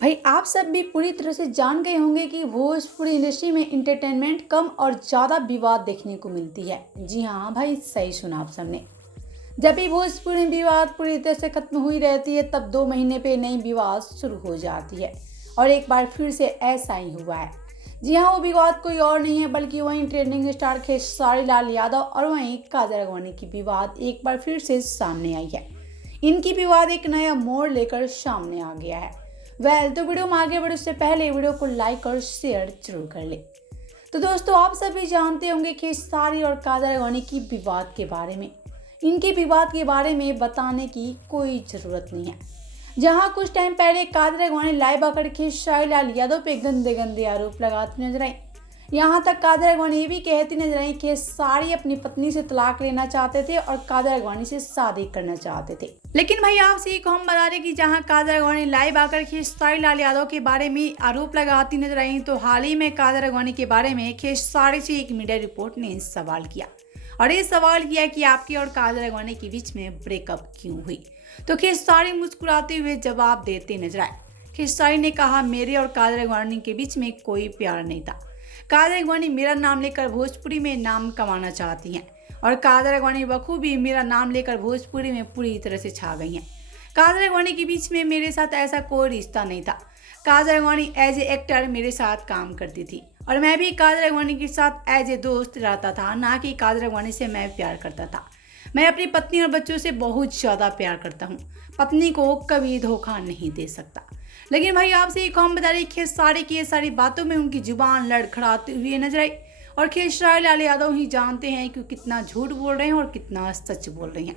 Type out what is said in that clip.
भाई आप सब भी पूरी तरह से जान गए होंगे कि भोजपुरी इंडस्ट्री में इंटरटेनमेंट कम और ज़्यादा विवाद देखने को मिलती है। जी हाँ भाई, सही सुना आप सबने। जब भी भोजपुरी में विवाद पूरी तरह से खत्म हुई रहती है तब 2 महीने पे नई विवाद शुरू हो जाती है। और एक बार फिर से ऐसा ही हुआ है। जी हाँ, वो विवाद कोई और नहीं है बल्कि वहीं ट्रेंडिंग स्टार खेसारी लाल यादव और वहीं काजल राघवानी की विवाद एक बार फिर से सामने आई है। इनकी विवाद एक नया मोड़ लेकर सामने आ गया है। तो वीडियो में आगे बढ़े उससे पहले वीडियो को लाइक और शेयर जरूर कर ले। तो दोस्तों, आप सभी जानते होंगे खेसारी और काजल राघवानी की विवाद के बारे में। इनके विवाद के बारे में बताने की कोई ज़रूरत नहीं है। जहां कुछ टाइम पहले काजल राघवानी लाइव आकर खेसारी लाल यादव पे गंदे गंदे आरोप लगाती नजर आई। यहाँ तक काजल राघवानी ये भी कहती नजर आई कि खेसारी अपनी पत्नी से तलाक लेना चाहते थे और काजल राघवानी से शादी करना चाहते थे। लेकिन भाई आपसे एक हम बता दें कि जहां काजल राघवानी लाइव आकर खेसारी लाल यादव के बारे में आरोप लगाती नजर आई, तो हाल ही में काजल राघवानी के बारे में खेसारी से एक मीडिया रिपोर्ट ने सवाल किया और ये सवाल किया कि आपकी और काजल राघवानी के बीच में ब्रेकअप क्यों हुई। तो खेसारी मुस्कुराते हुए जवाब देते नजर आए। खेसारी ने कहा, मेरे और काजल राघवानी के बीच में कोई प्यार नहीं था। काजल राघवानी मेरा नाम लेकर भोजपुरी में नाम कमाना चाहती हैं और काजल राघवानी बखूबी मेरा नाम लेकर भोजपुरी में पूरी तरह से छा गई हैं। काजल राघवानी के बीच में मेरे साथ ऐसा कोई रिश्ता नहीं था। काजल राघवानी एज ए एक्टर मेरे साथ काम करती थी और मैं भी काजल राघवानी के साथ एज ए दोस्त रहता था, ना कि काजल राघवानी से मैं प्यार करता था। मैं अपनी पत्नी और बच्चों से बहुत ज़्यादा प्यार करता हूँ। पत्नी को कभी धोखा नहीं दे सकता। लेकिन भाई आपसे एक हम बता रही, खेसारी की ये सारी बातों में उनकी जुबान लड़खड़ाते हुए नजर आई और खेसारी लाल यादव ही जानते हैं कि कितना झूठ बोल रहे हैं और कितना सच बोल रहे हैं।